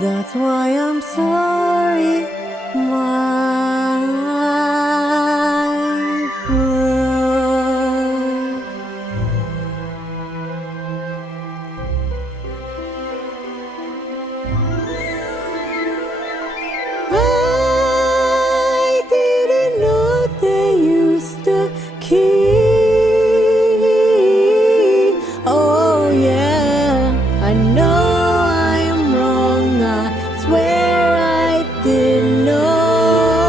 That's why I'm sorry, my friend. I didn't know they used the key. Oh yeah, I know I am wrong. I swear I didn't know.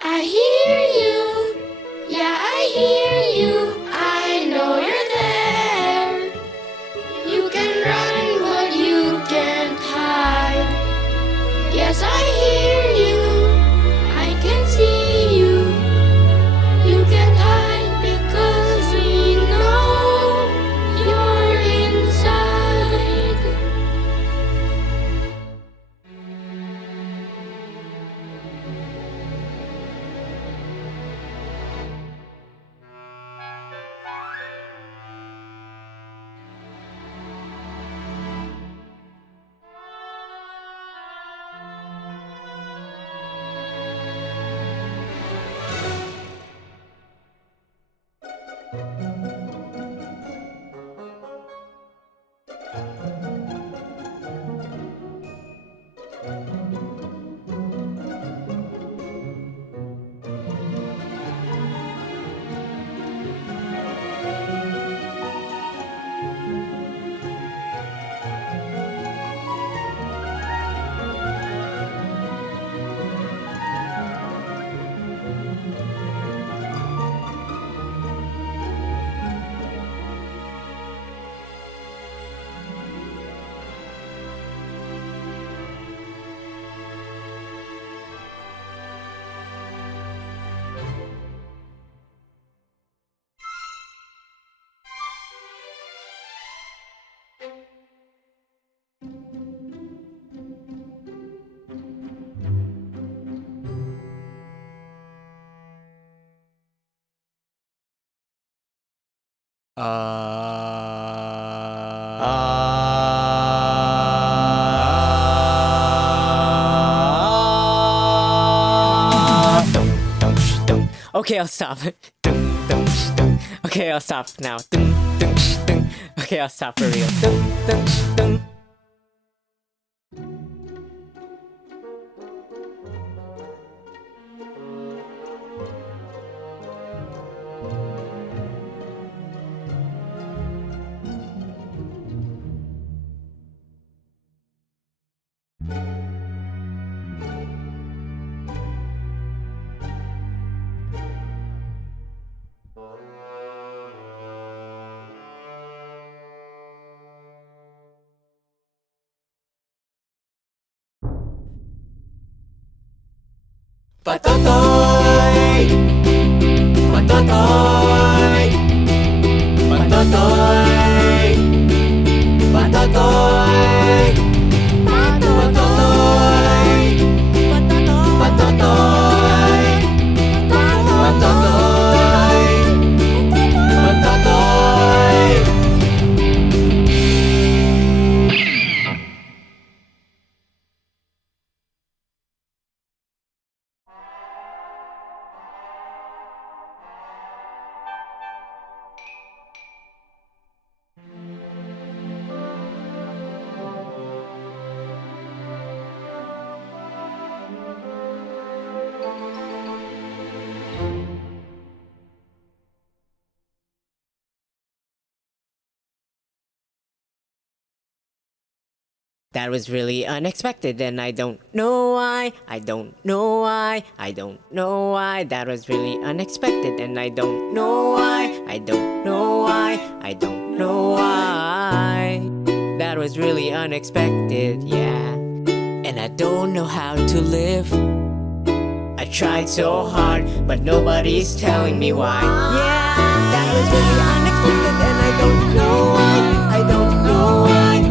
I hear you, yeah, I hear you. I know you're there. You can run, but you can't hide. Yes, I hear you, I can see you. You can't hide because we know you're inside. Okay, I'll stop. Okay, I'll stop now. Okay, I'll stop for real. Patotoy! Patotoy! Patotoy! Patotoy! Patotoy! Patotoy! Patotoy! Patotoy! That was really unexpected, and I don't know why. I don't know why. I don't know why. That was really unexpected, and I don't know why. I don't know why. I don't know why. That was really unexpected, yeah. And I don't know how to live. I tried so hard, but nobody's telling me why. Yeah, that was really unexpected, and I don't know why. I don't know why.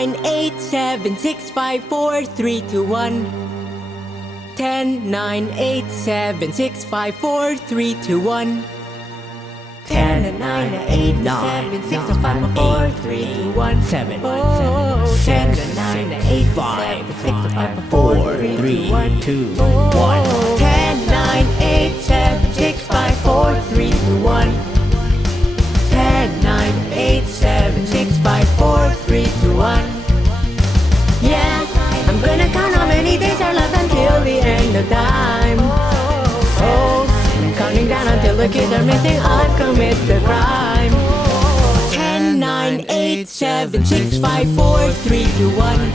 9, 8, 7, 6, 5, 4, 3, 2, 1. 10, 9, 8, 7, 6, 5, 4, 3, 2, 1. 10, 9, 8, 7, 6, 5, 4, 3, 2, 1. 7, 10, 9, 8, 5, 6, 5, 4, 3, 2, 1. 10, 9, 8, 7, 6, 5, 4, 3, 2, 1. 10, 9, 8, 7, 6, 5, 4, 3, 2, 1. Yeah, I'm gonna count how many days are left until the end of time. Oh, I'm counting down until the kids are missing. I've committed the crime. 10, 9, 8, 7, 6, 5, 4, 3, 2, 1.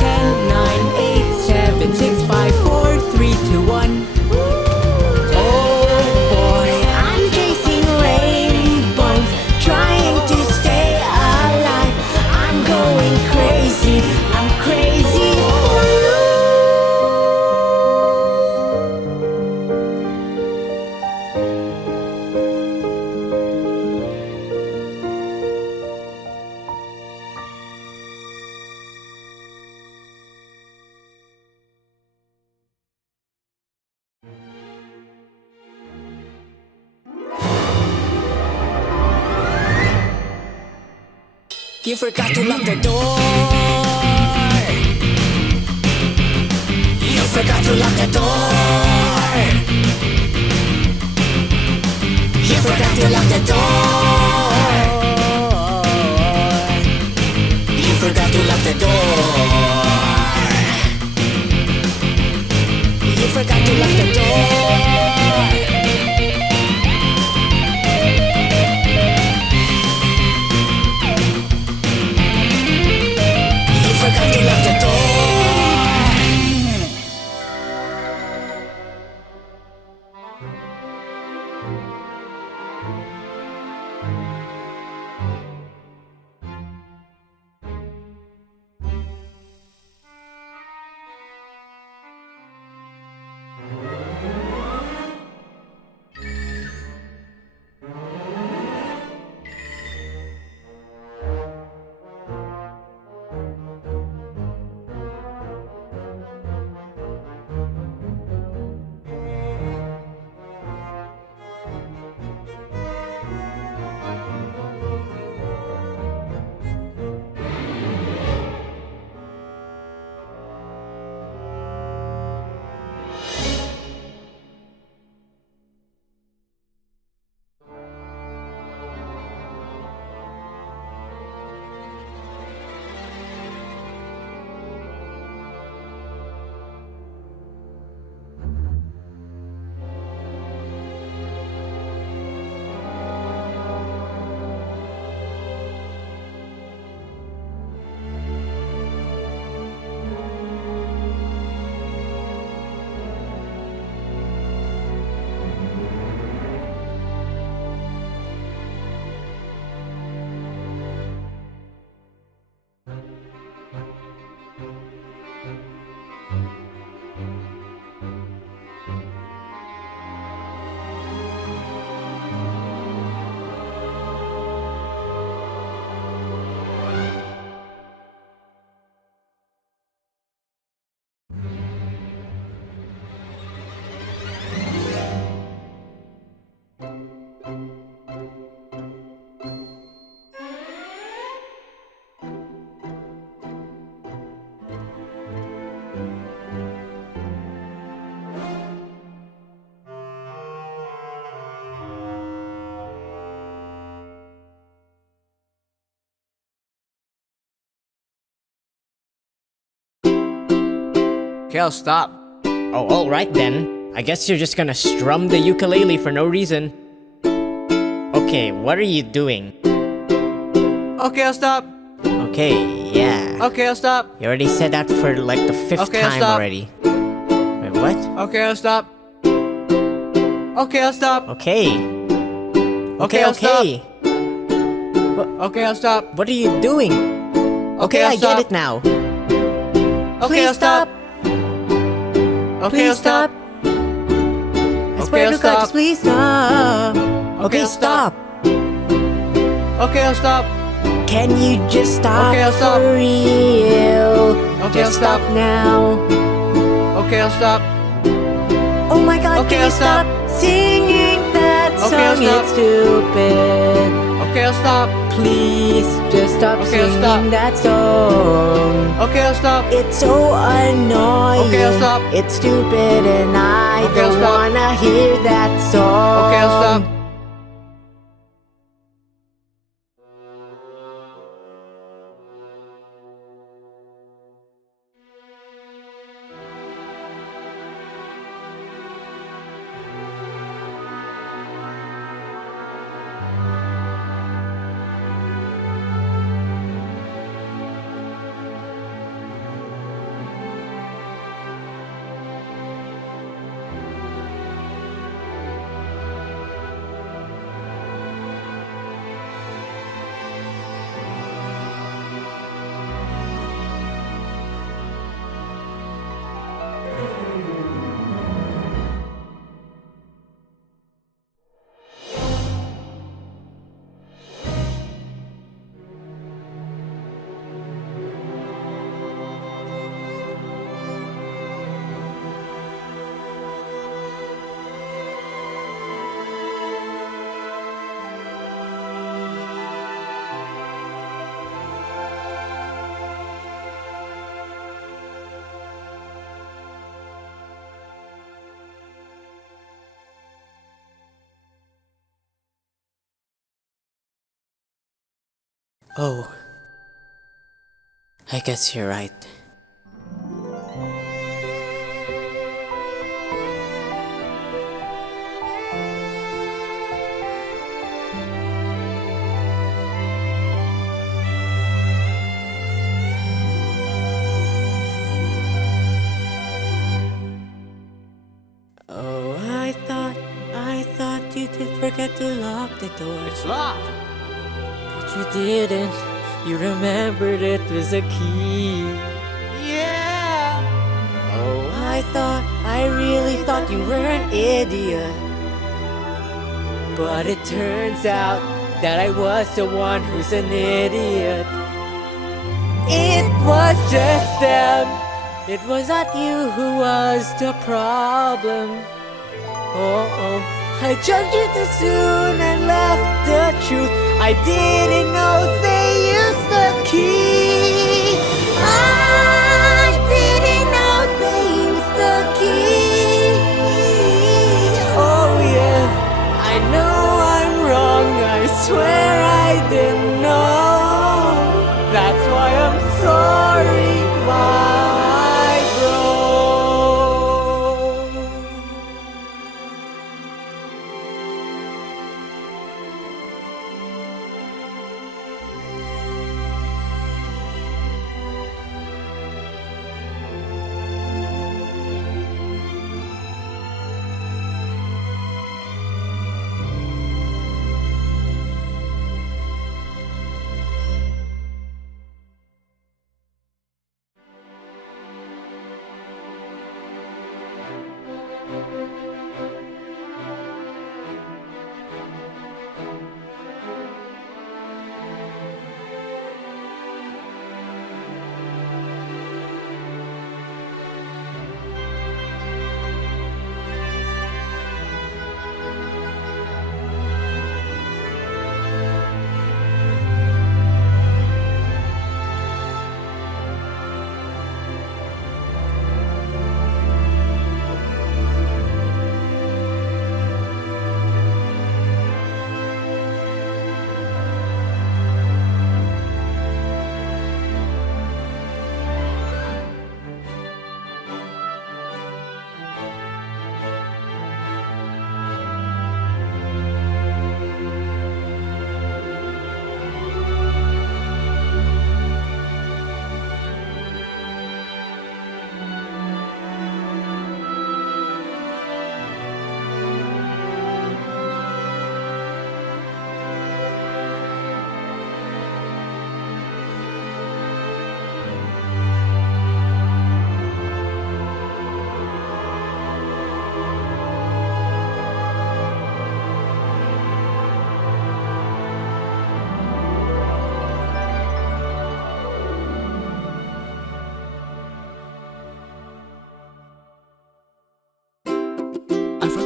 10, 9, 8, 7, 6, 5, 4, 3, 2, 1. Oh boy, I'm chasing rainbows, trying to stay alive. I'm going crazy, I'm crazy for you. You forgot to lock the door. You forgot to lock the door. You forgot to lock the door. You forgot to lock the door. You forgot to lock the door. Forgot to lock the door. Okay, I'll stop. Oh, alright then. I guess you're just gonna strum the ukulele for no reason. Okay, what are you doing? Okay, I'll stop. Okay, yeah. Okay, I'll stop. You already said that for like the fifth Okay, I'll time stop. already. Wait, what? Okay, I'll stop. Okay, I'll stop. Okay. Okay, I'll okay. Okay, I'll stop. What are you doing? Okay, I'll I stop. get it now. Okay, Please I'll stop. Okay, Please I'll stop. I swear to God, just please stop. Okay, I'll stop. Okay, I'll stop. Can you just stop Okay, I'll stop. for real? Okay, Just I'll stop stop. now. Okay, I'll stop. Oh my god, Okay, can you I'll stop. stop singing that Okay, I'll song? stop. It's stupid. Okay, I'll stop. Please, just stop Okay, I'll singing stop. that song. Okay, I'll stop. It's so annoying. Okay, I'll stop. It's stupid and I Okay, I'll don't stop. wanna hear that song. Okay, I'll stop. Oh, I guess you're right. Oh, I thought you did forget to lock the door. It's locked. But you didn't. You remembered it was a key. Yeah. Oh, I really thought you were an idiot. But it turns out that I was the one who's an idiot. It was just them. It was not you who was the problem. Oh, I judged you too soon and left the truth. I didn't know they used the key. I didn't know they used the key. Oh yeah, I know I'm wrong. I swear I didn't know. That's why I'm sorry, my bro.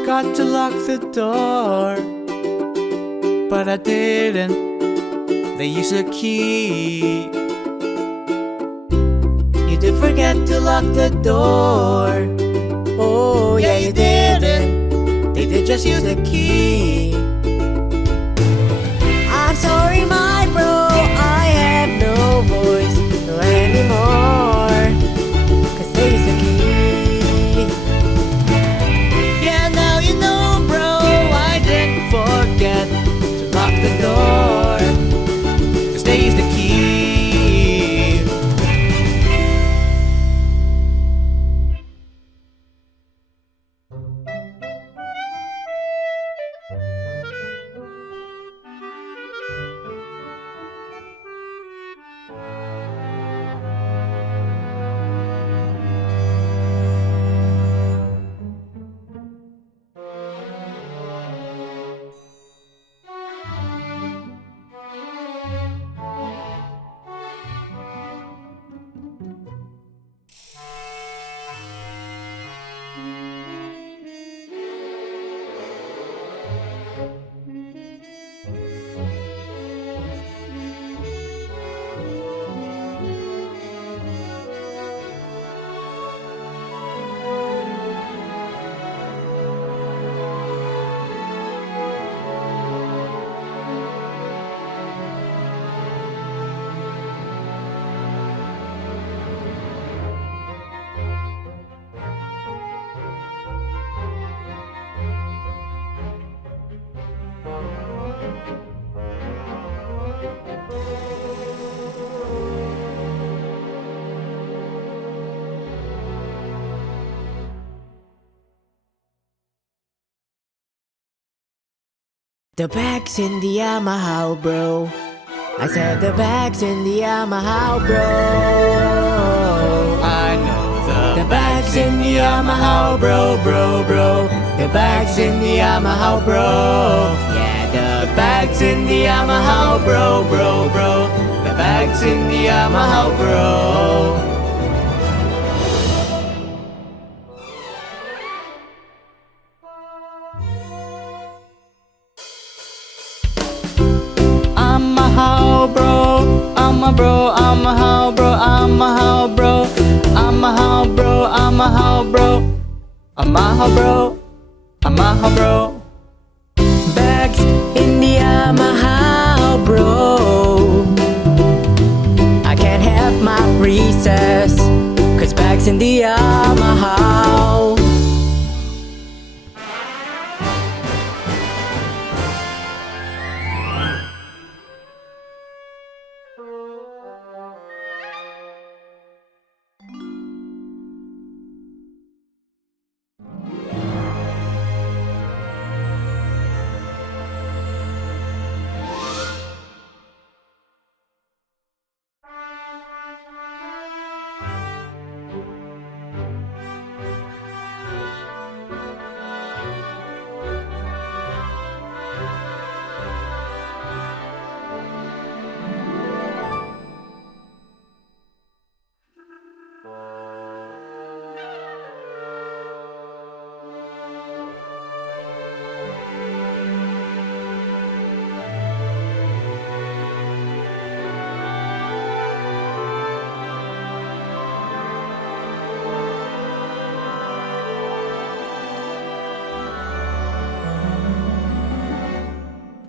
forgot to lock the door, but I didn't. They use a key. You did forget to lock the door. Oh yeah, you didn't. They did just use the key. I'm sorry, my bro, I have no voice anymore, 'cause they use the key. Yeah, now you know, bro, I didn't forget to lock the door, 'cause they use the key. The bag's in the Yamaha, bro. I said the bag's in the Yamaha, bro. I know The bag's in the Yamaha, bro, bro, bro. The bag's in the Yamaha, bro. Yeah, the bag's in the Yamaha, bro, bro, bro. The bag's in the Yamaha, bro. I'm a how bro, I'm a bro, I'm a how bro, I'm a how bro, I'm a how bro, I'm a how bro, I'm a how bro, I'm a how bro. Bags in the Yamaha, bro. I can't have my recess, 'cause bags in the Yamaha.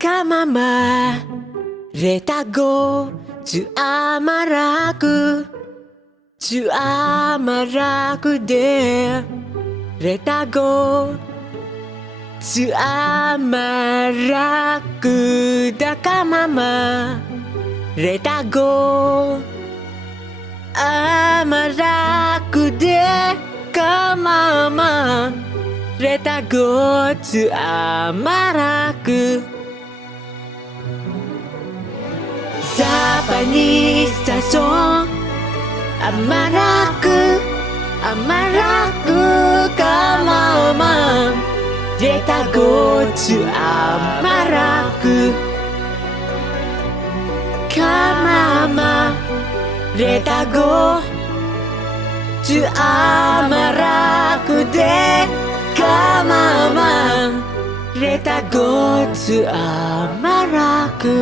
Kamama retago tu amaraku de retago tu amaraku da kamama retago amaraku de kamama retago tu amaraku. Japanese song amaraku kamama retago tu amaraku kamama retago tu amaraku de mama Reta gotsu amaraku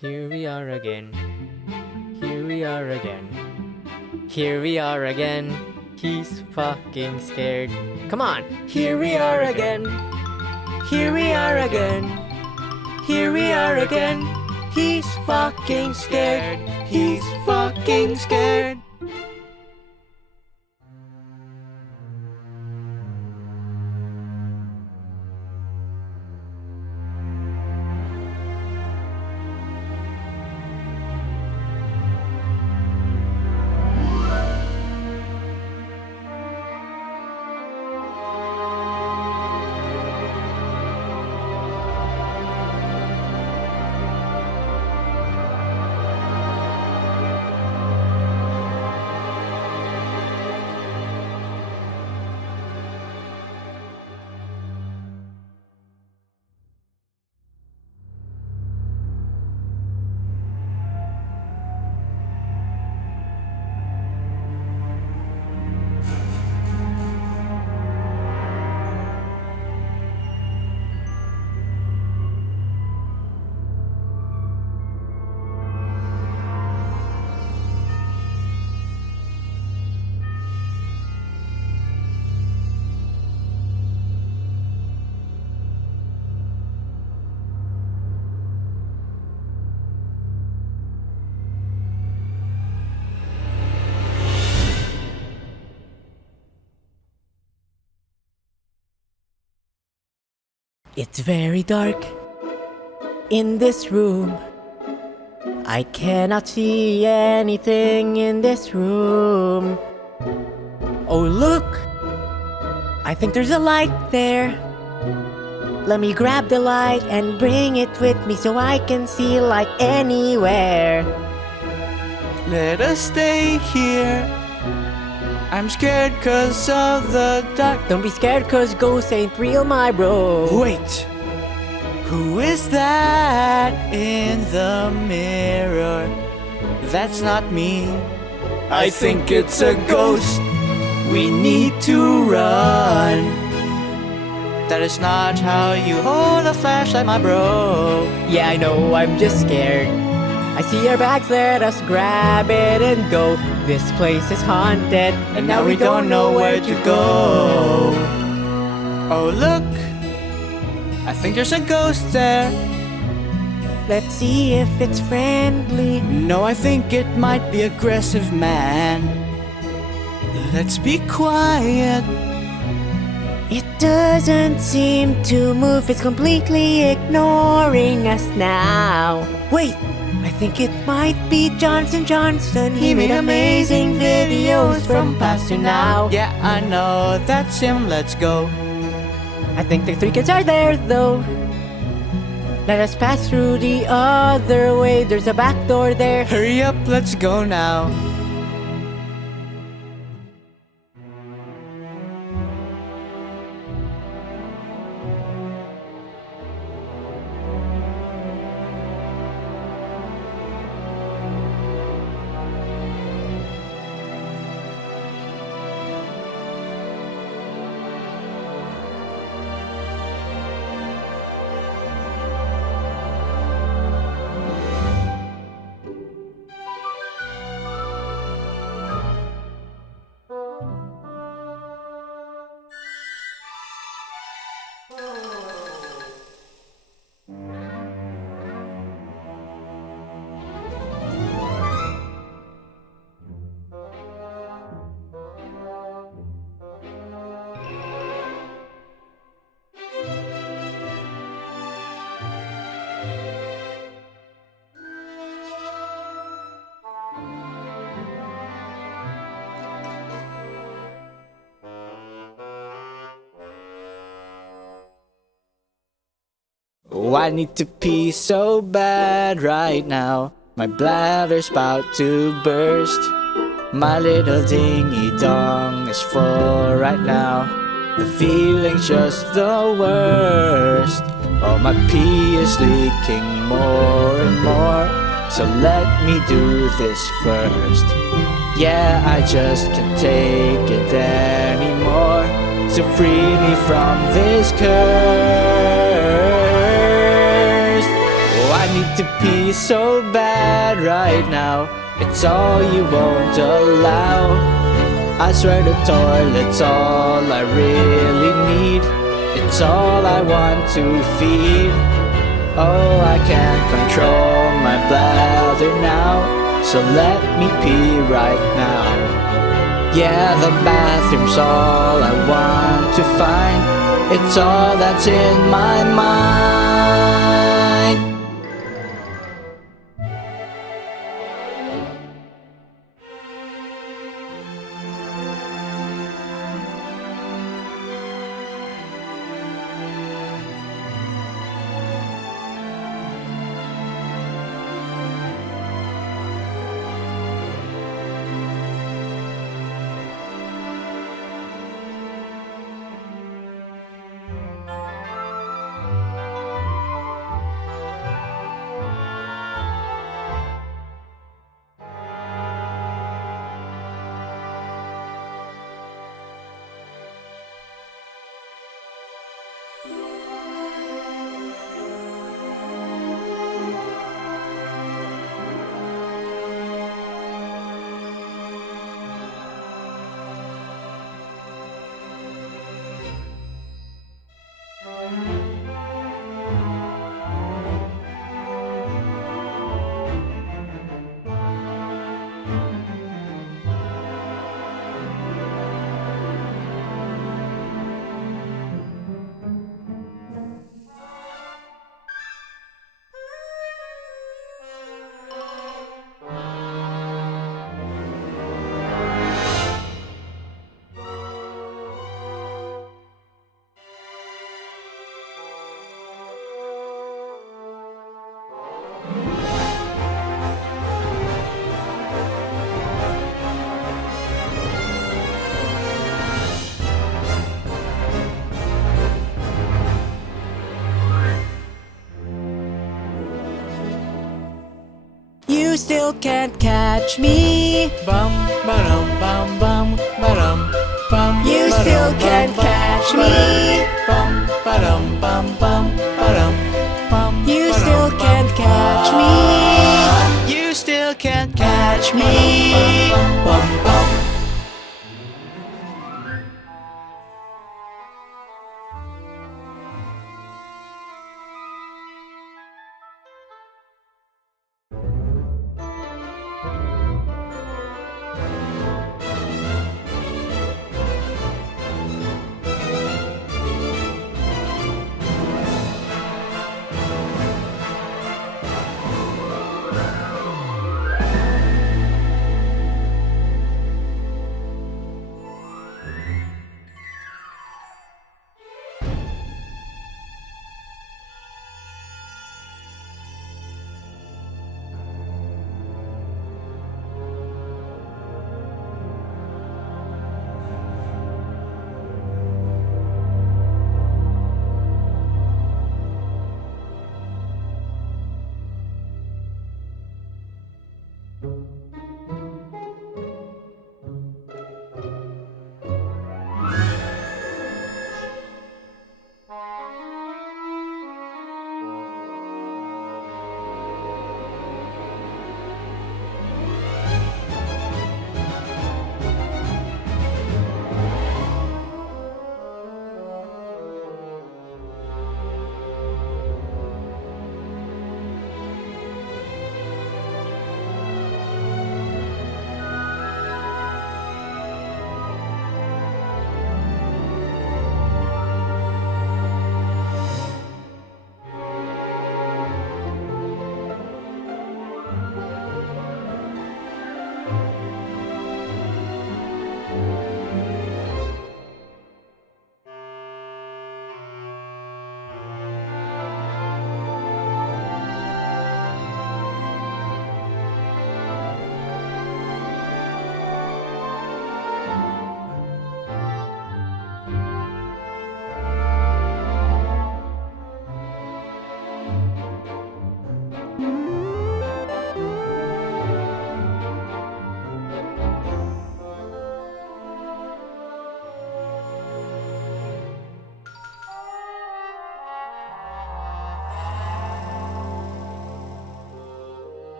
Here we are again. Here we are again. Here we are again. He's fucking scared. Come on. Here we are again. Here we are again. Here we are again. He's fucking scared. He's fucking scared. It's very dark in this room. I cannot see anything in this room. Oh, look! I think there's a light there. Let me grab the light and bring it with me so I can see light anywhere. Let us stay here. I'm scared cause of the dark. Don't be scared cause ghosts ain't real, my bro. Wait! Who is that in the mirror? That's not me. I think it's a ghost. We need to run. That is not how you hold a flashlight, my bro. Yeah, I know, I'm just scared. I see our bags, let us grab it and go. This place is haunted, And now we don't know where to go. Oh, look! I think there's a ghost there. Let's see if it's friendly. No, I think it might be aggressive, man. Let's be quiet. It doesn't seem to move, it's completely ignoring us now. Wait, I think it might be Johnson Johnson. He made amazing videos from past to now. Yeah, I know, that's him, let's go. I think the three kids are there though. Let us pass through the other way, there's a back door there. Hurry up, let's go now. Oh, I need to pee so bad right now. My bladder's about to burst. My little dingy dong is full right now. The feeling's just the worst. Oh, my pee is leaking more and more. So let me do this first. Yeah, I just can't take it anymore. So free me from this curse. Oh, I need to pee so bad right now. It's all you won't allow. I swear the toilet's all I really need. It's all I want to feed. Oh, I can't control my bladder now. So let me pee right now. Yeah, the bathroom's all I want to find. It's all that's in my mind. You still can't catch me. Bum ba-dum bum bum ba-dum bum. You still can't catch me. Bum ba-dum bum bum ba-dum bum. You still can't catch me. You still can't catch me. Bum bum.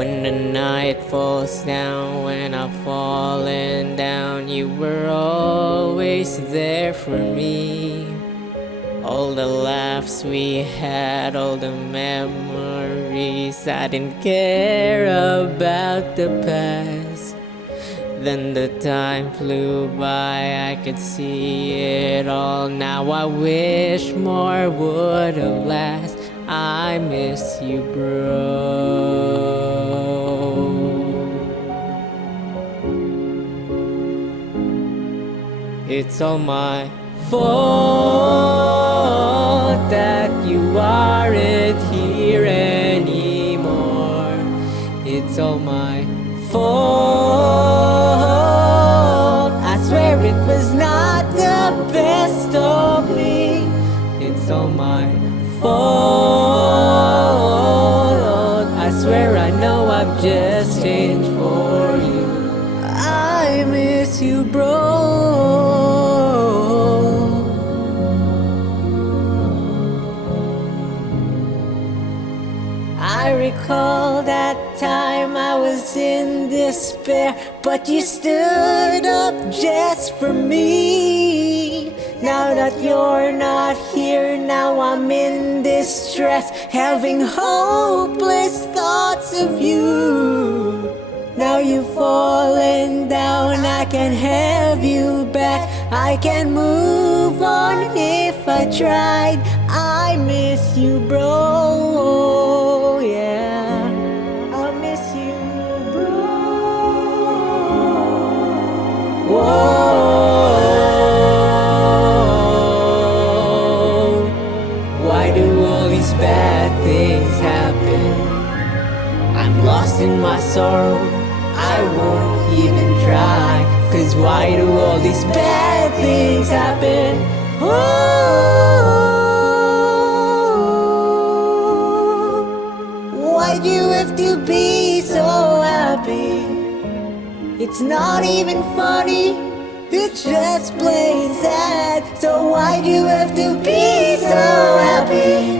When the night falls down, when I've fallen down, you were always always there for me. All the laughs we had, all the memories. I didn't care about the past. Then the time flew by, I could see it all. Now I wish more would have last. I miss you, bro. It's all my fault that you aren't here anymore. It's all my fault. I swear it was not the best of me. It's all my fault. I swear I know I've just changed for you. I miss you, bro. I recall that time I was in despair, but you stood up just for me. Now that you're not here, now I'm in distress, having hopeless thoughts of you. Now you've fallen down, I can have you back. I can move on if I tried. I miss you, bro. Yeah, I miss you, bro. Whoa. Why do all these bad things happen? I'm lost in my sorrow, I won't even try. 'Cause why do all these bad things happen? Why do you have to be so happy? It's not even funny, it's just plain sad. So why do you have to be so happy?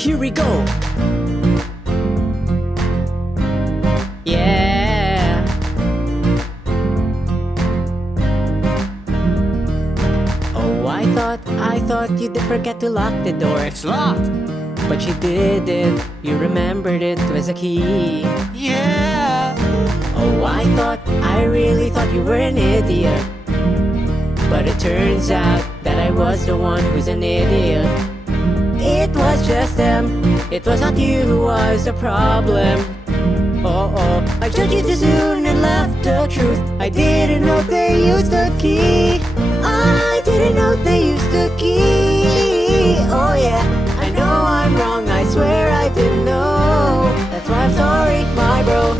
here we go. Yeah. Oh, I thought you did forget to lock the door. It's locked. But you didn't. You remembered it was a key. Yeah. Oh, I really thought you were an idiot. But it turns out that I was the one who's an idiot. It was just them. It was not you who was the problem. Oh, I judged you too soon and left the truth. I didn't know they used the key. I didn't know they used the key. Oh yeah, I know I'm wrong. I swear I didn't know. That's why I'm sorry, my bro.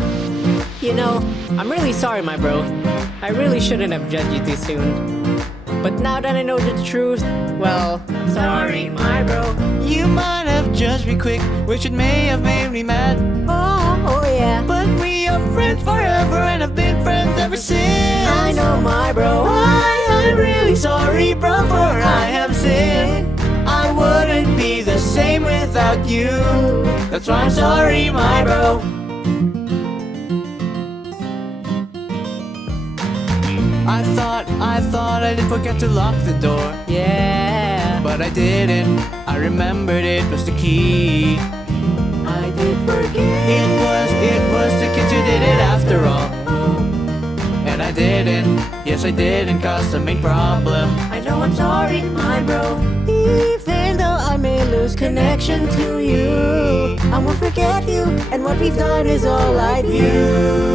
You know, I'm really sorry, my bro. I really shouldn't have judged you too soon. But now that I know the truth, well, sorry, my bro. You might have judged me quick, which it may have made me mad. Oh yeah. But we are friends forever and have been friends ever since. I know, my bro. I'm really sorry, bro, for I have sinned. I wouldn't be the same without you. That's why I'm sorry, my bro. I thought I did forget to lock the door. Yeah. But I didn't. I remembered it was the key. I did forget. It was the kids who did it after all. And I didn't. Yes, I didn't cause the main problem. I know I'm sorry, my bro. Even though I may lose connection to you, I won't forget you, and what we've done is all I do.